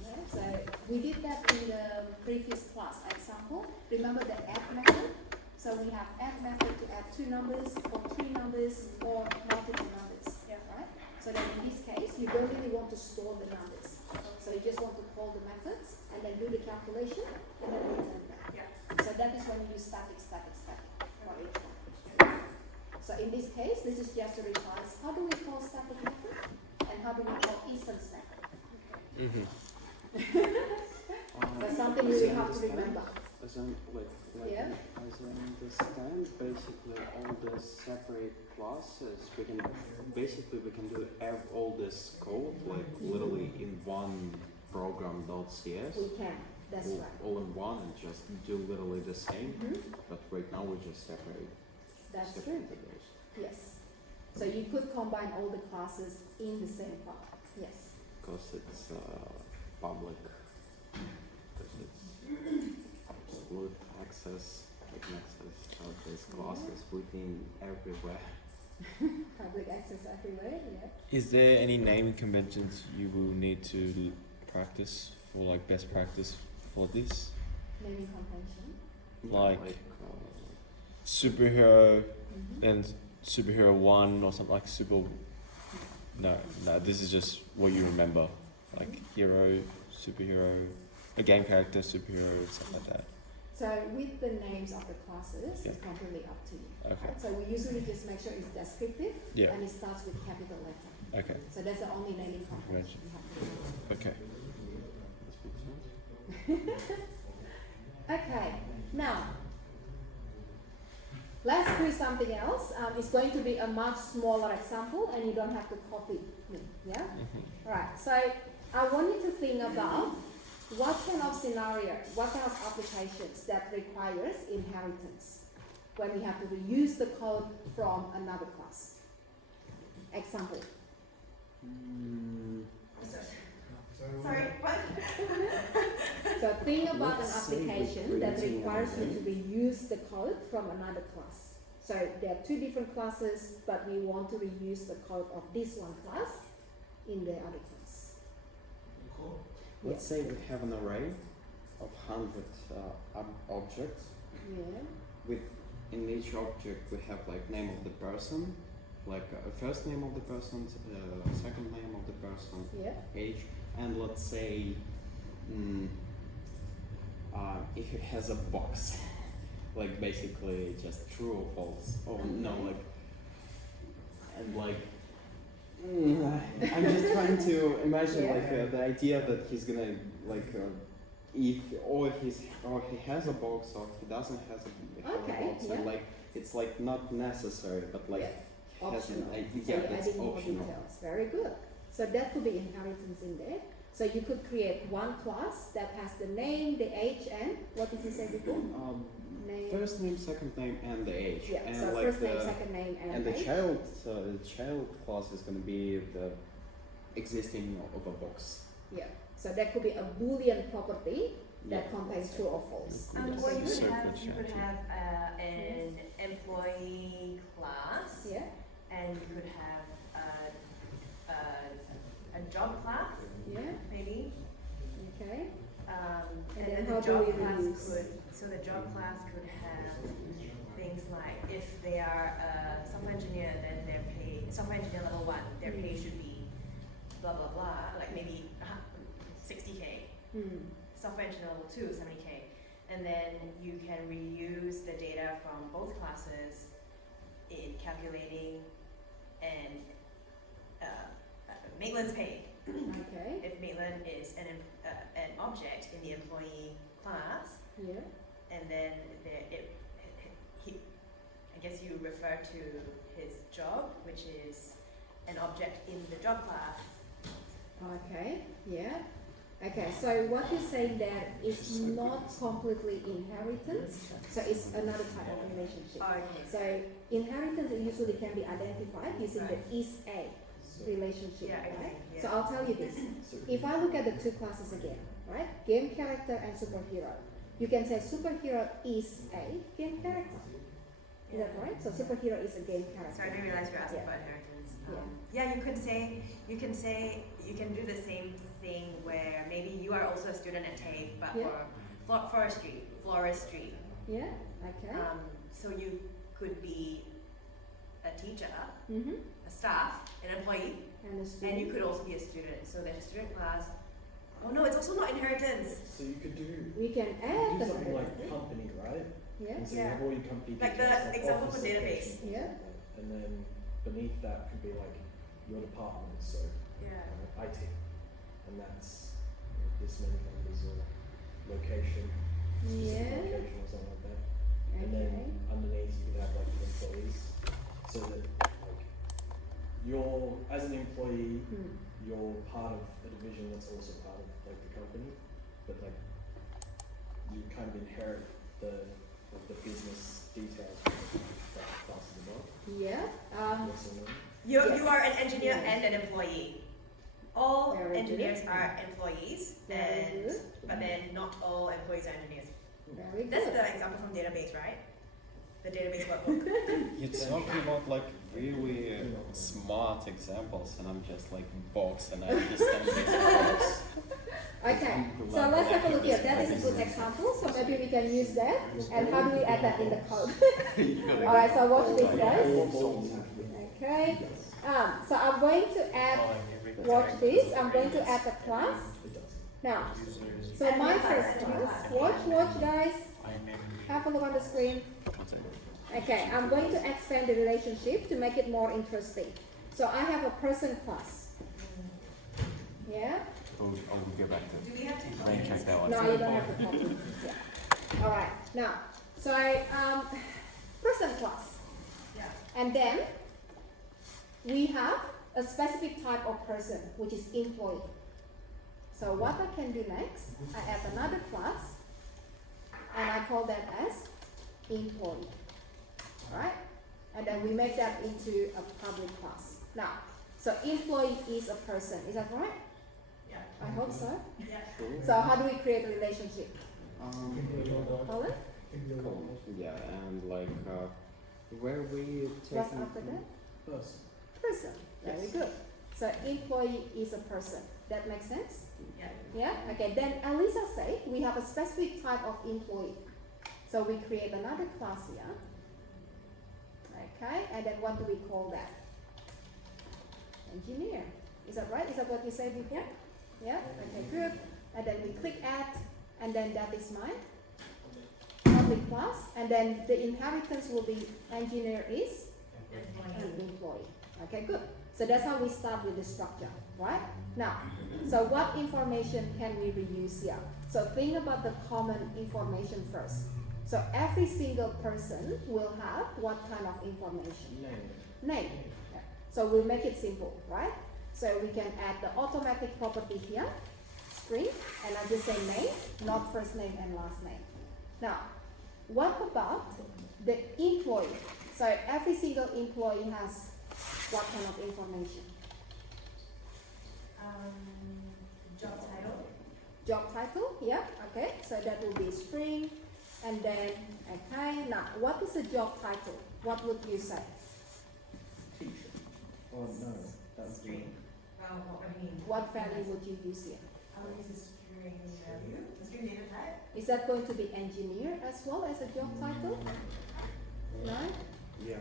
Yeah, so we did that in the previous class example. Remember the add method? So we have add method to add 2 numbers or 3 numbers or multiple numbers. Yeah. Right? So then in this case you don't really want to store the numbers. So you just want to call the methods and then do the calculation and then return back. Yeah. So that is when you use static for each one. So in this case, this is just to revise how do we call static method and how do we call instance method. Mm-hmm. That's something we will have to remember. As I, Yeah. as I understand, basically all the separate classes, we can do all this code like literally in one program.cs. We can. That's right. All in one and just do literally the same. Mhm. But right now we just separate That's true. separated those. Yes. So you could combine all the classes in the same file. Yes. Because it's public, because it's absolute access, you can access these classes within everywhere. Public access everywhere, yeah. Is there any naming conventions you will need to practice for, like best practice for this? Naming convention. Like superhero Mm-hmm. and superhero 1 or something like super. No, this is just what you remember. Like hero, superhero, a game character, superhero, stuff like that. So with the names of the classes, Yeah. it's completely up to you. Okay. Right? So we usually just make sure it's descriptive Yeah. and it starts with capital letter. Okay. So that's the only naming convention you have to do. Okay. Okay, now let's do something else. It's going to be a much smaller example and you don't have to copy me, yeah? Alright, so I want you to think about what kind of scenario, what kind of applications that requires inheritance when we have to reuse the code from another class. Example. Sorry, what? So think about Let's an say we're application that creating requires you an to reuse the code from another class. So there are two different classes, but we want to reuse the code of this one class in the other class. Let's say we have an array of 100 objects. Yeah. With in each object we have like name of the person, like a first name of the person, second name of the person, Yeah. age, and let's say if it has a box, like basically just true or false. Oh no, like and like I'm just trying to imagine Yeah. like the idea that he's gonna like if he has a box or he doesn't have a Okay, box yeah. and like it's like not necessary but like Yeah. has an Optional. idea So you're that's adding more optional. details. Very good. So that could be inheritance in there. So you could create one class that has the name, the age, and what did you say before? Name. First name, second name, and the age. Yeah. And So like first the name, second name, and the age. child class is gonna be the existing of a box. Yeah. So that could be a Boolean property that Yeah. contains true or false. Yes. Or you So could good, have an employee class, Yeah. and you could have a job class, Yeah. maybe. Okay. And then then how the do job we class reuse? the job class could have things like if they are a software engineer, then their pay, software engineer level 1, their pay should be blah blah blah, like maybe 60K. Software engineer level 2, 70K. And then you can reuse the data from both classes in calculating and Maitland's pay. Okay. If Maitland is an object in the employee class, Yeah. and then I guess you refer to his job, which is an object in the job class. Okay. Yeah. Okay. So what you're saying there is not completely inheritance. So it's another type of relationship. Okay. So inheritance usually can be identified using the is a relationship, Yeah, I right? think, yeah. So I'll tell you this. If I look at the two classes again, right? Game character and superhero. You can say superhero is a game character. Is that right? So superhero is a game character. Sorry, I didn't realize you were asking Yeah. about inheritance. Yeah. Yeah, you can do the same thing where maybe you are also a student at TAFE, but Yeah. for floristry. Yeah. Okay. So you could be a teacher, Mm-hmm. a staff, an employee, And the student. and you could also be a student. So there's a student class. Oh no, it's also not inheritance. So you could do We can add the something like character. company, right? Yeah. And so Yeah. you have all your company Like details, the example office for database. location, Yeah. and then beneath that could be like your department, so Yeah. IT, and that's this many numbers or location, specific Yeah. location or something like that. And Okay. then underneath you could have like the employees, so that like you're as an employee, you're part of a division that's also part of like the company, but like you kind of inherit the business details from the classes above. Yeah. Yes or no? You Yes. are an engineer Yes. and an employee. All Very good. engineers are employees, Very and good. but then not all employees are engineers. Very That's good. the example from database, right? The database workbook. You're talking about like really smart examples, and I'm just like box, and I understand these box. Okay, so let's have a look here. That is a good example. So maybe we can use that. And how do we add that in the code? Alright, so watch this, guys. Okay. So I'm going to add, watch this. I'm going to add a class. Now, so my first class, watch guys. Have a look on the screen. Okay, I'm going to expand the relationship to make it more interesting. So I have a person class. Yeah? We'll go back to Do we have to main check that one. No, you don't have to copy. Yeah. All right. Now, so person class, Yeah. and then we have a specific type of person, which is employee. So what I can do next, I add another class, and I call that as employee. Right? And then we make that into a public class. Now, so employee is a person. Is that right? Yeah. I hope so. Yeah. So how do we create a relationship? Colin? Cool. Yeah, and like where we take What's after that? Person. Person. Very Yes. good. So employee is a person. That makes sense? Yeah. Yeah? Okay, then Elisa say we have a specific type of employee. So we create another class here. Okay, and then what do we call that? Engineer. Is that right? Is that what you said before? Yeah? Okay, good. And then we click add, and then that is my public class, and then the inheritance will be engineer is and employee. Okay, good. So that's how we start with the structure, right? Now, so what information can we reuse here? So think about the common information first. So every single person will have what kind of information? Name. Name. Yeah. So we'll make it simple, right? So we can add the automatic property here, string, and I just say name, not first name and last name. Now, what about the employee? So every single employee has what kind of information? Job title. Job title, yeah, okay, so that will be string, and then, okay, now, what is a job title? What would you say? Teacher. Oh no, that's String. What do you mean? What value would you use here? I would use a string value. A string data type. Is that going to be engineer as well as a job title? No? Yeah.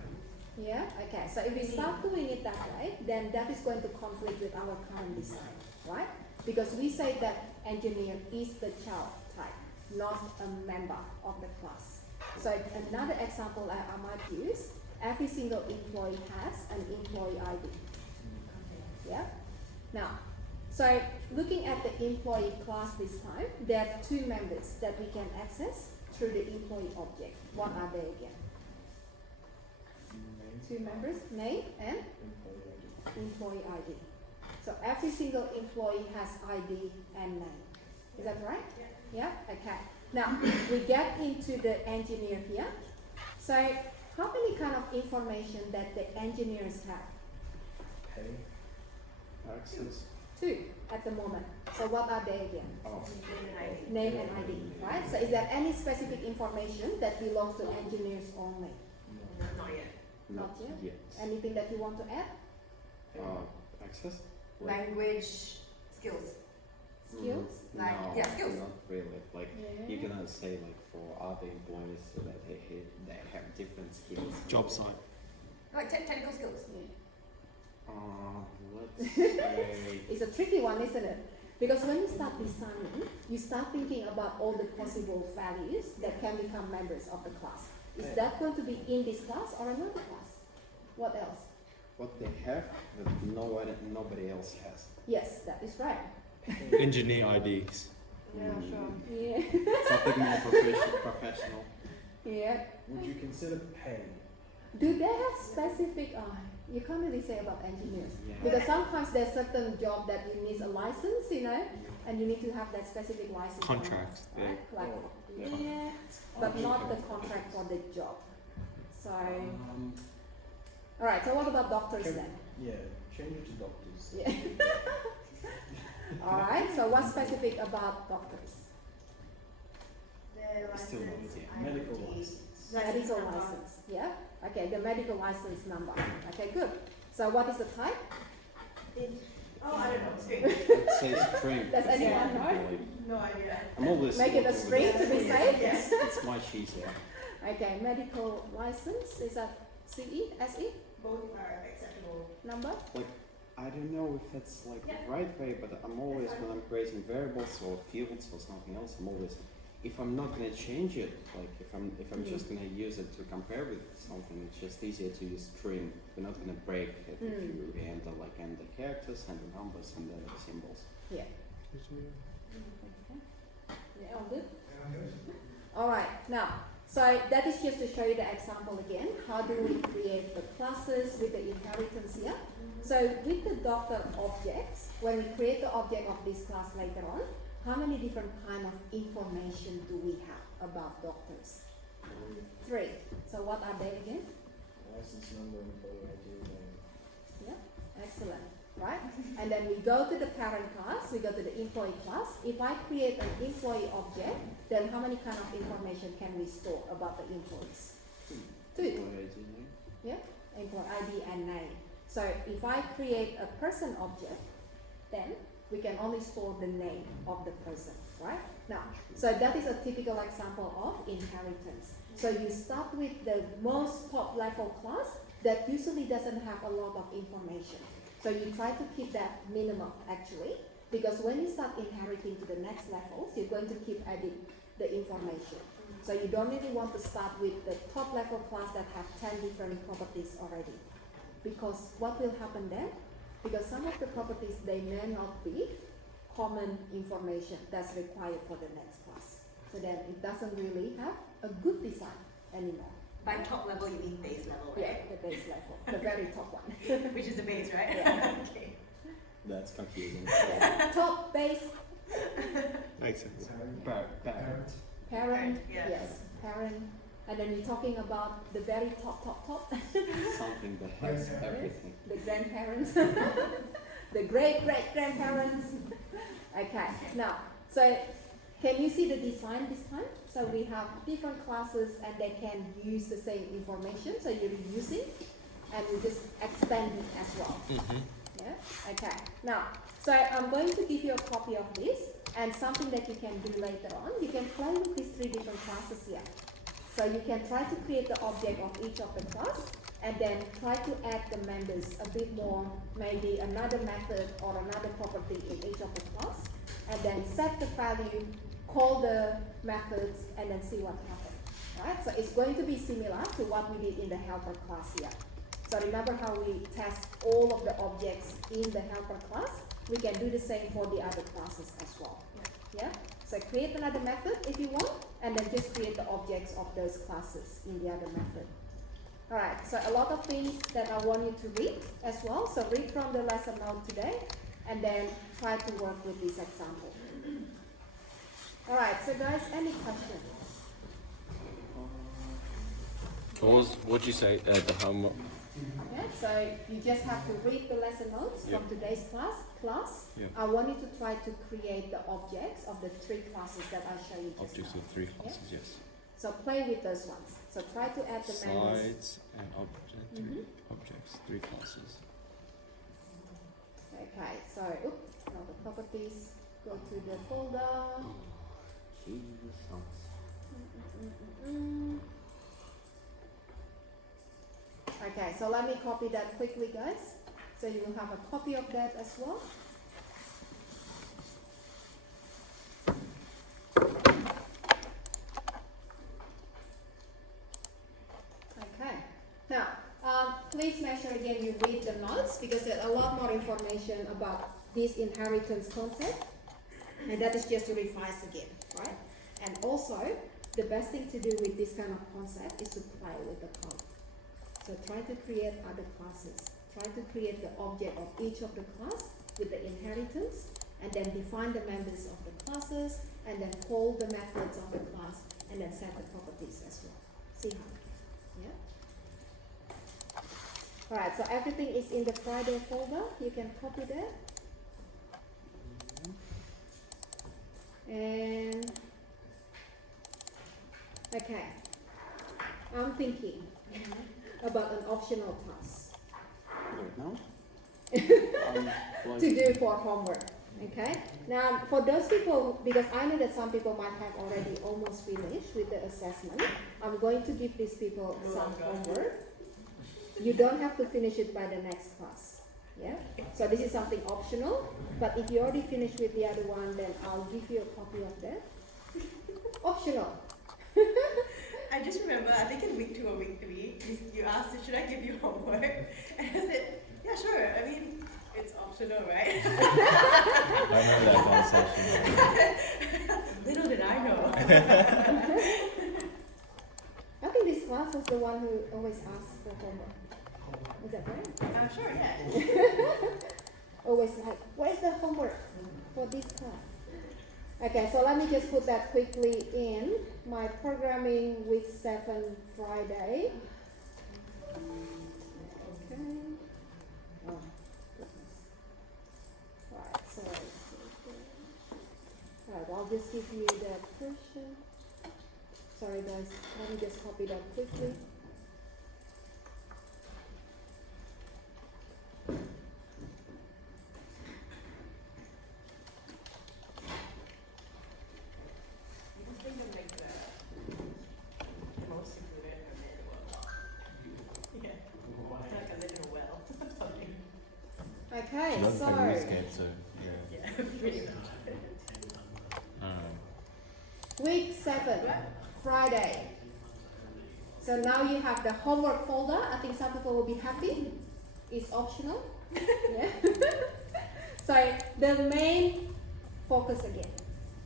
Yeah, okay, so if we start doing it that way, then that is going to conflict with our current design, right? Because we say that engineer is the child type, not a member of the class. So another example I might use, every single employee has an employee ID. Yeah? Now, so looking at the employee class this time, there are two members that we can access through the employee object. What are they again? name. Two members, name and Employee ID. employee ID. So every single employee has ID and name. Is that right? Yeah? Okay. Now, we get into the engineer here. So how many kind of information that the engineers have? Pay. Access. Two at the moment. So what are they again? Oh. Name and ID, right? So is there any specific information that belongs to engineers only? Not yet. Not yet? Yes. Anything that you want to add? Access. Language skills. Skills? Like, no, yeah, skills. Not really. Like Yeah. you cannot say like for other employees so that they have different skills. Job site. Like technical skills. Let's say It's a tricky one, isn't it? Because when you start designing, you start thinking about all the possible values that can become members of the class. Is that going to be in this class or another class? What else? what they have that nobody else has. Yes, that is right. Engineer IDs. Yeah, sure. Yeah. Something more professional. Yeah. Would you consider pay? Do they have specific, you can't really say about engineers. Yeah. Because sometimes there's certain job that you need a license, you know, and you need to have that specific license. Contract, Right? Like, Yeah. yeah, but not the contract for the job. So, Alright, so what about doctors Can- then? Yeah, change it to doctors. Yeah. Alright, so what's specific about doctors? The Still not license, easy. Medical ID, license. Medical number. license, yeah? Okay, the medical license number. Okay, good. So what is the type? Oh, I don't know, string. It says string. Does anyone know? Like, No idea. I'm always Make it a looking string with to be the- safe? Yes. It's my cheese, yeah. Okay, medical license, is that CE, SE Both are acceptable. number? I don't know if that's like Yeah. the right way, but I'm always, when I'm creating variables or fields or something else, I'm always, if I'm not gonna change it, like if I'm just gonna use it to compare with something, it's just easier to use string. We're not gonna break it if you enter and the characters and the numbers and the symbols. Yeah. Yeah, all good? Alright, now, so that is just to show you the example again. How do we create the classes with the inheritance here? So with the doctor objects, when we create the object of this class later on, how many different kind of information do we have about doctors? 3. So what are they again? License number, employee ID, name. Yeah, excellent, right? And then we go to the parent class, we go to the employee class. If I create an employee object, then how many kind of information can we store about the employees? 2. Employee ID name. Yeah, employee ID and name. So if I create a person object, then we can only store the name of the person, right? Now, so that is a typical example of inheritance. So you start with the most top level class that usually doesn't have a lot of information. So you try to keep that minimum actually, because when you start inheriting to the next levels, you're going to keep adding the information. So you don't really want to start with the top level class that have 10 different properties already. Because what will happen then? Because some of the properties, they may not be common information that's required for the next class. So then it doesn't really have a good design anymore. By top level, you mean base level, Yeah, right? the base level, the very top one. Which is the base, right? Yeah. Okay. That's confusing. Yeah. Top, base, Makes sense. Parent. parent, Yes. yes, parent. And then you're talking about the very top. Something that has everything. The grandparents, the great-great-grandparents. Okay, now, so can you see the design this time? So we have different classes and they can use the same information, so you're reusing and you just extend it as well. Yeah, okay. Now, so I'm going to give you a copy of this and something that you can do later on. You can play with these 3 different classes here. So you can try to create the object of each of the class and then try to add the members a bit more, maybe another method or another property in each of the class, and then set the value, call the methods, and then see what happens. Right? So it's going to be similar to what we did in the helper class here. So remember how we test all of the objects in the helper class? We can do the same for the other classes as well. Yeah? So create another method if you want, and then just create the objects of those classes in the other method. Alright, so a lot of things that I want you to read as well. So read from the lesson note today, and then try to work with this example. Alright, so guys, any questions? What'd you say? The homework. Okay, so you just have to read the lesson notes from today's class. Yeah. I want you to try to create the objects of the 3 classes that I showed you just Objects now. of 3 classes, yes. So play with those ones. So try to add the members. Sides and objects, 3 classes. Okay, so now the properties, go to the folder. Jesus. Okay, so let me copy that quickly, guys. So you will have a copy of that as well. Okay, now please make sure again you read the notes because there's a lot more information about this inheritance concept, and that is just to revise again, right? And also, the best thing to do with this kind of concept is to play with the code. So try to create other classes. Try to create the object of each of the class with the inheritance, and then define the members of the classes, and then call the methods of the class, and then set the properties as well. See how it goes. Yeah? Alright, so everything is in the Friday folder. You can copy that. And okay, I'm thinking about an optional task Right now? to do for homework. Okay, now for those people, because I know that some people might have already almost finished with the assessment, I'm going to give these people some homework. You don't have to finish it by the next class. Yeah, so this is something optional, but if you already finished with the other one, then I'll give you a copy of that. Optional. I just remember, I think in week 2 or week 3, you asked, should I give you homework? And I said, yeah, sure. I mean, it's optional, right? I remember that conversation. Little did I know. I think this class was the one who always asks for homework. Is that right? I'm sure, yeah. Always like, where's the homework for this class? Okay, so let me just put that quickly in my programming week 7 Friday. Okay. Oh, goodness. Right, so alright, I'll just give you that version. Sorry guys, let me just copy that quickly. Okay, She doesn't so play RuneScape, so yeah. Yeah, pretty much. week 7, Friday. So now you have the homework folder. I think some people will be happy. It's optional. Yeah. So the main focus again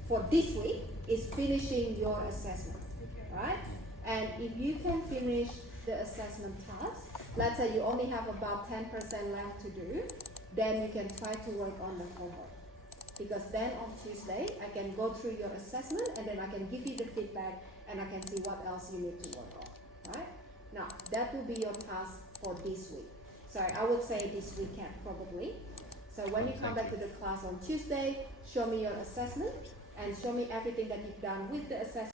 for this week is finishing your assessment, right? And if you can finish the assessment task, let's say you only have about 10% left to do, then you can try to work on the homework. Because then on Tuesday, I can go through your assessment and then I can give you the feedback and I can see what else you need to work on, right? Now, that will be your task for this week. So I would say this weekend probably. So when you come back to the class on Tuesday, show me your assessment and show me everything that you've done with the assessment.